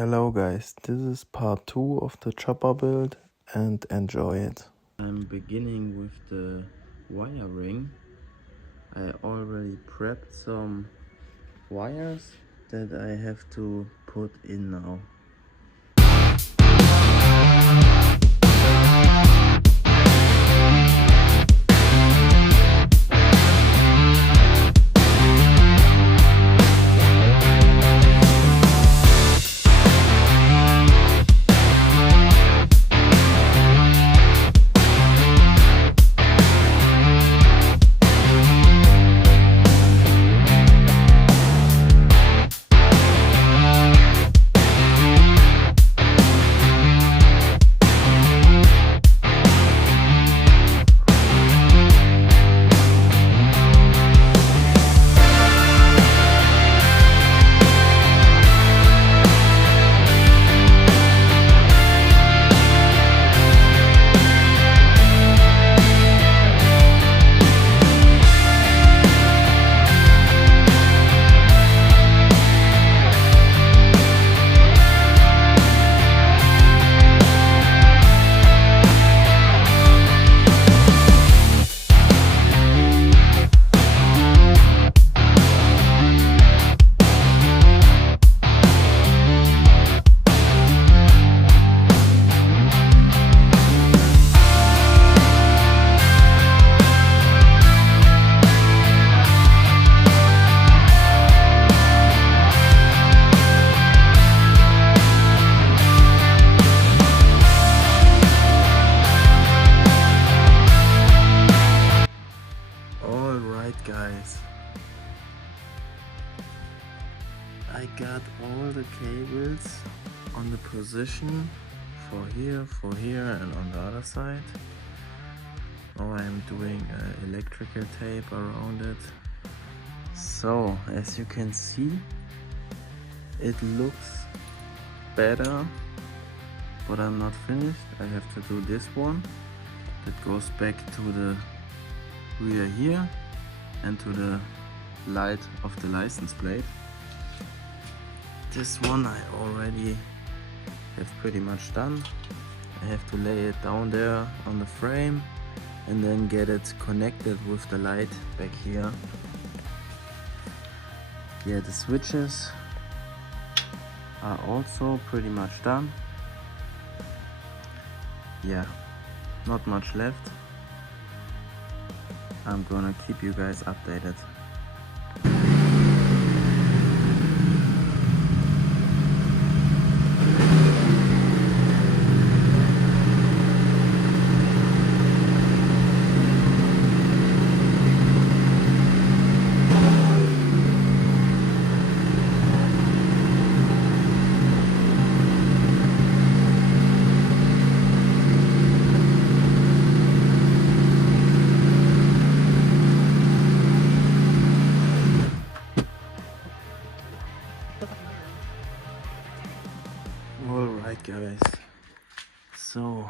Hello guys, this is part 2 of the chopper build and enjoy it. I'm beginning with the wiring. I already prepped some wires that I have to put in now. Alright guys, I got all the cables on the position for here, and on the other side. Now I'm doing electrical tape around it. So as you can see, it looks better, but I'm not finished. I have to do this one that goes back to the rear here and to the light of the license plate. This one I already have pretty much done. I have to lay it down there on the frame and then get it connected with the light back here. Yeah, the switches are also pretty much done. Yeah, not much left. I'm gonna keep you guys updated. Alright guys, so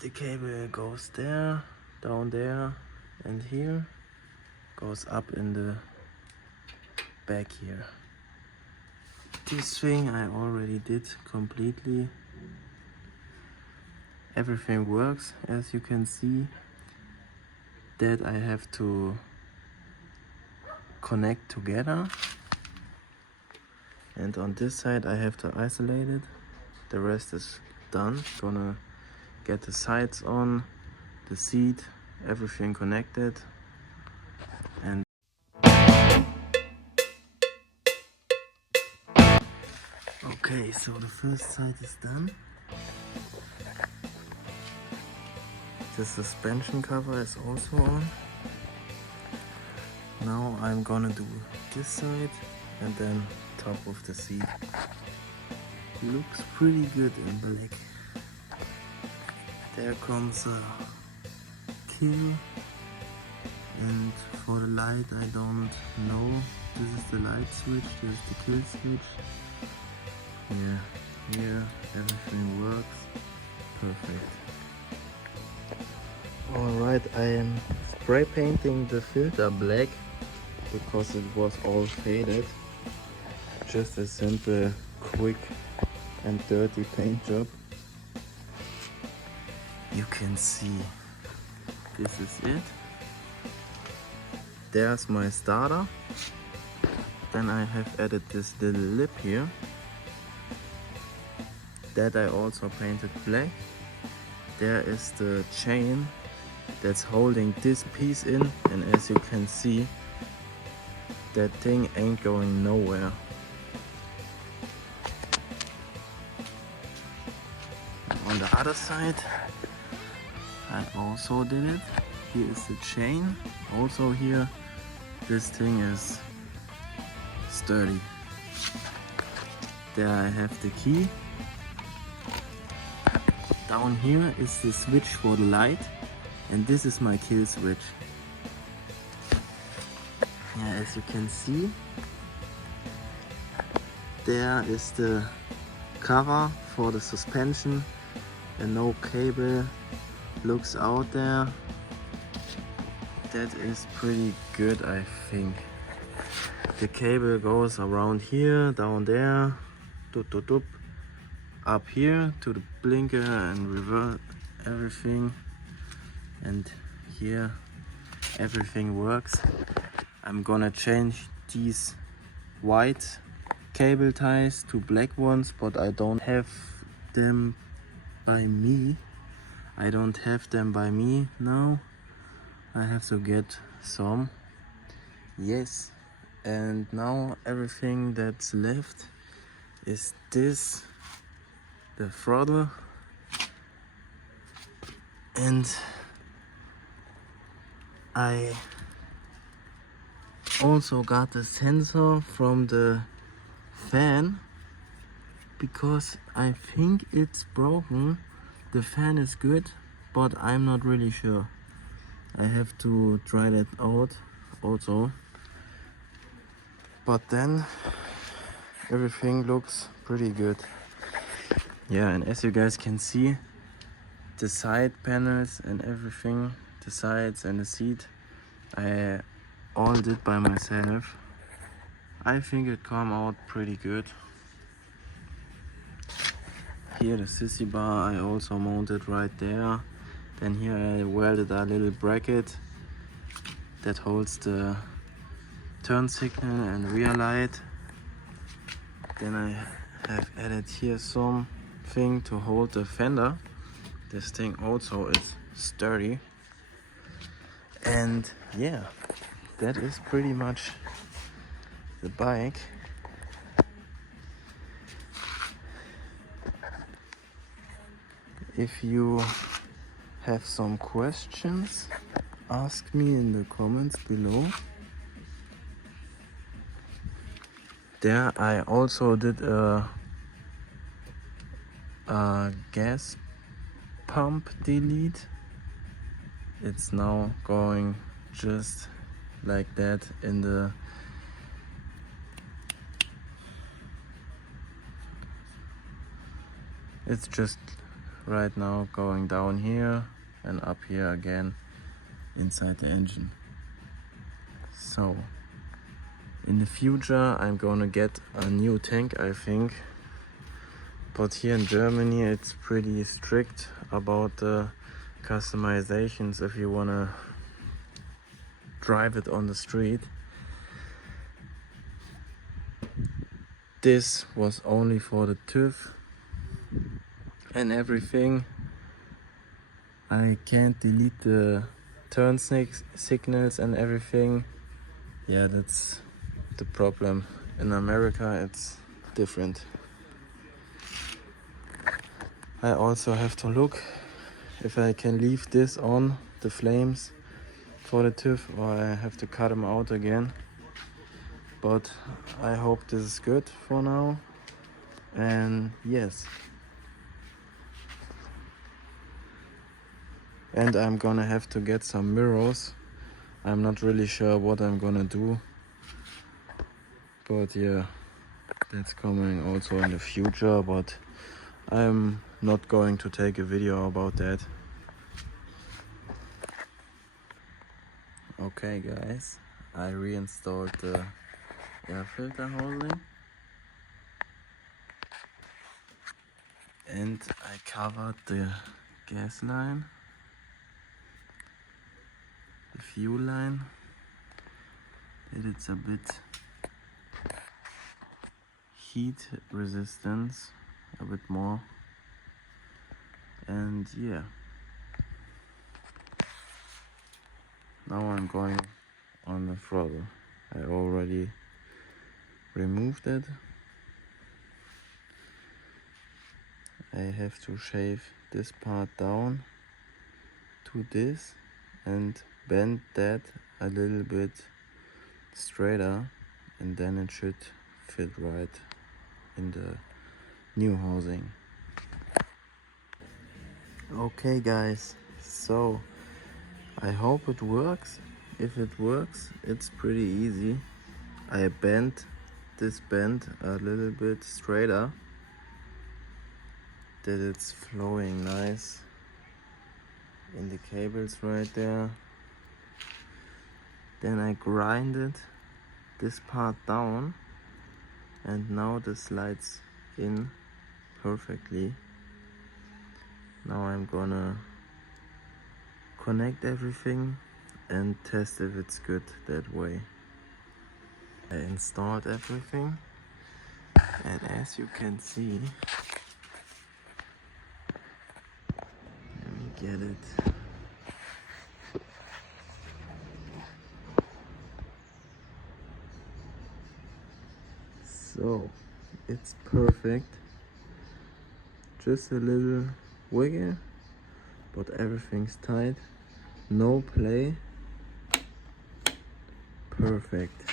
the cable goes there, down there, and here, goes up in the back here. This thing I already did completely. Everything works, as you can see. That I have to connect together. And on this side I have to isolate it. The rest is done. Gonna get the sides on, the seat, everything connected. And okay, so the first side is done. The suspension cover is also on. Now I'm gonna do this side and then top of the seat. Looks pretty good in black. There comes a kill, and for the light I don't know. This is the light switch, there's the kill switch. Here everything works perfect. Alright, I am spray painting the filter black because it was all faded. just a simple, quick and dirty paint job. You can see this is it. There's my starter. Then I have added this little lip here. That I also painted black. There is the chain that's holding this piece in, and as you can see, that thing ain't going nowhere. On the other side, I also did it. Here is the chain. Also here, this thing is sturdy. There I have the key. Down here is the switch for the light, and this is my kill switch. Yeah, as you can see, there is the cover for the suspension, and no cable looks out there. That is pretty good, I think. The cable goes around here, down there, doop, doop, doop, up here to the blinker and reverse everything, and here everything works. I'm gonna change these white cable ties to black ones, but I don't have them by me. Now. I have to get some. Yes. And now everything that's left is this, the throttle, and I also got the sensor from the fan because I think it's broken. The fan is good, but I'm not really sure. I have to try that out also. But then everything looks pretty good. Yeah, and as you guys can see, the side panels and everything, the sides and the seat, I all did by myself. I think it came out pretty good. Here the sissy bar I also mounted right there. Then here I welded a little bracket that holds the turn signal and rear light. Then I have added here something to hold the fender. This thing also is sturdy. And yeah, that is pretty much the bike. If you have some questions, ask me in the comments below. There I also did a gas pump delete. It's now going just like that in the it's just right now going down here and up here again inside the engine. So in the future I'm gonna get a new tank, I think, but here in Germany it's pretty strict about the customizations if you wanna drive it on the street. This was only for the TÜV and everything. I can't delete the turn signals and everything. Yeah, that's the problem. In America it's different. I also have to look if I can leave this on, the flames for the TÜV, or I have to cut them out again. But I hope this is good for now. And yes. And I'm gonna have to get some mirrors. I'm not really sure what I'm gonna do. But yeah, that's coming also in the future, but I'm not going to take a video about that. Okay guys, I reinstalled the air filter housing. and I covered the gas line, the fuel line, that it's a bit heat resistance, a bit more, and yeah, now I'm going on the throttle. I already removed it. I have to shave this part down to this and bend that a little bit straighter, and then it should fit right in the new housing. Okay guys, so I hope it works. If it works, it's pretty easy. I bent this bend a little bit straighter, that it's flowing nice in the cables right there. Then I grinded this part down, and now this slides in perfectly. Now I'm gonna connect everything and test if it's good that way. I installed everything, and as you can see, let me get it. So it's perfect. Just a little wiggle, but everything's tight. No play. Perfect.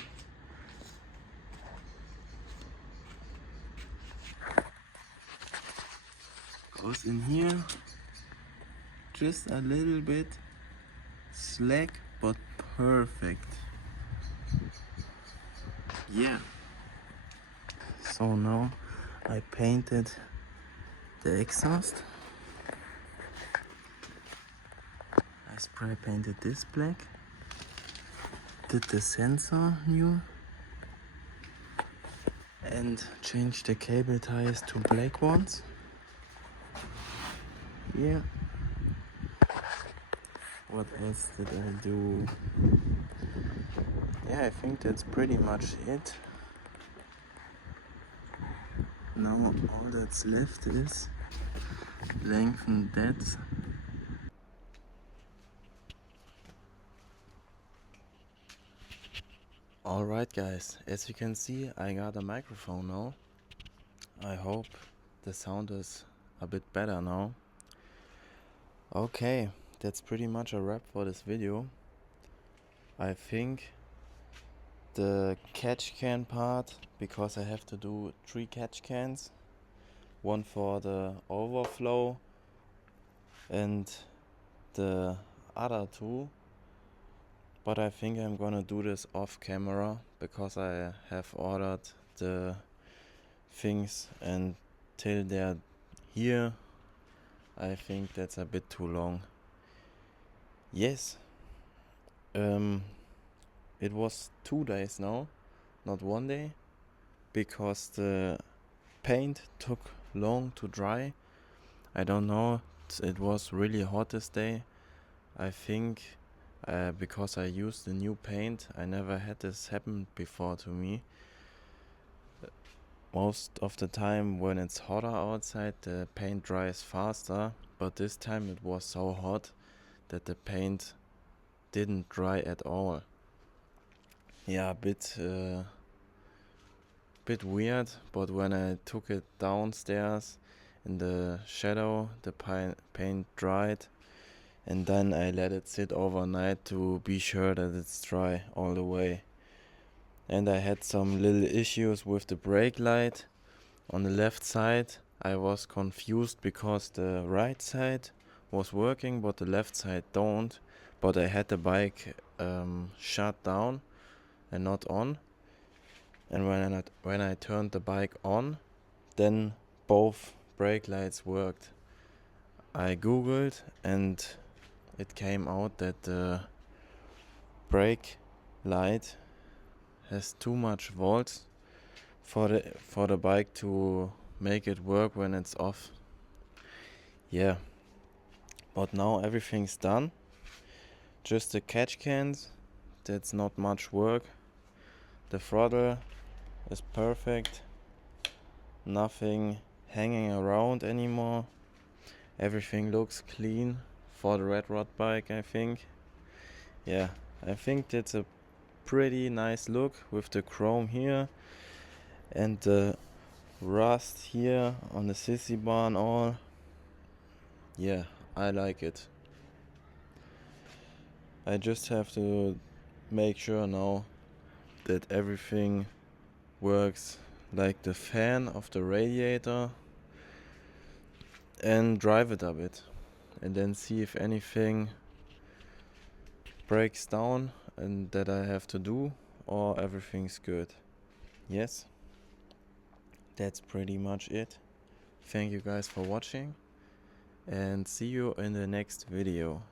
Goes in here. Just a little bit slack, but perfect. Yeah. So now I painted the exhaust. I spray painted this black. Did the sensor new. And changed the cable ties to black ones. Yeah. What else did I do? Yeah, I think that's pretty much it. Now all that's left is lengthen that. Alright guys, as you can see, I got a microphone now. I hope the sound is a bit better now. Okay, that's pretty much a wrap for this video. I think the catch can part, because I have to do 3 catch cans, one for the overflow and the other 2, but I think I'm gonna do this off camera because I have ordered the things, and till they're here I think that's a bit too long. Yes, it was 2 days now, not 1 day, because the paint took long to dry. I don't know, it was really hot this day. I think because I used the new paint, I never had this happen before to me. Most of the time when it's hotter outside, the paint dries faster, but this time it was so hot that the paint didn't dry at all. Yeah, a bit weird, but when I took it downstairs in the shadow, the paint dried, and then I let it sit overnight to be sure that it's dry all the way. And I had some little issues with the brake light on the left side. I was confused because the right side was working but the left side don't, but I had the bike shut down and not on, and when I turned the bike on, then both brake lights worked. I googled and it came out that the brake light has too much volts for the bike to make it work when it's off. Yeah, but now everything's done. Just the catch cans, that's not much work. The throttle is perfect, nothing hanging around anymore. Everything looks clean for the red rod bike, I think. Yeah, I think that's a pretty nice look with the chrome here and the rust here on the sissy bar and all. Yeah, I like it. I just have to make sure now that everything works, like the fan of the radiator, and drive it a bit and then see if anything breaks down and that I have to do, or everything's good. Yes, that's pretty much it. Thank you guys for watching and see you in the next video.